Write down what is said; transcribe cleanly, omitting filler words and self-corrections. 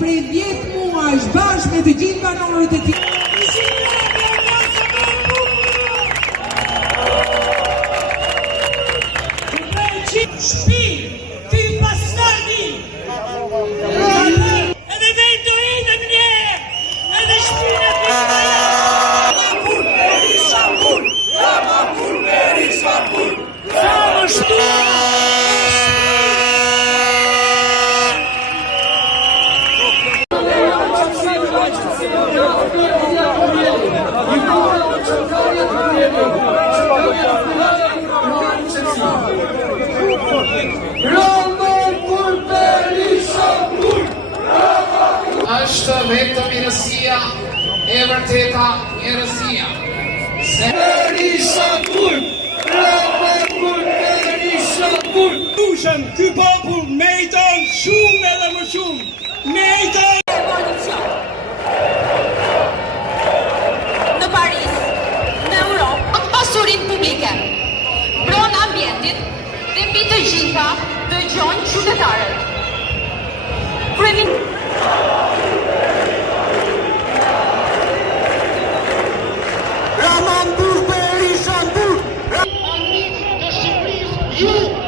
prej 10 muajsh bashkë me të gjithë banorët e tij. Shpi, ty pastardi, edhe vejtë do idem nje, edhe shpina është vetëm mirësia e vërteta mirësia. Berisha kur, Berisha kur. Dushëm, ky popull meriton shumë edhe më shumë. Meriton në Paris, në Europë, pasurinë publike, pronë ambientit dhe mbi të gjitha dëgjojnë qytetarët. Ju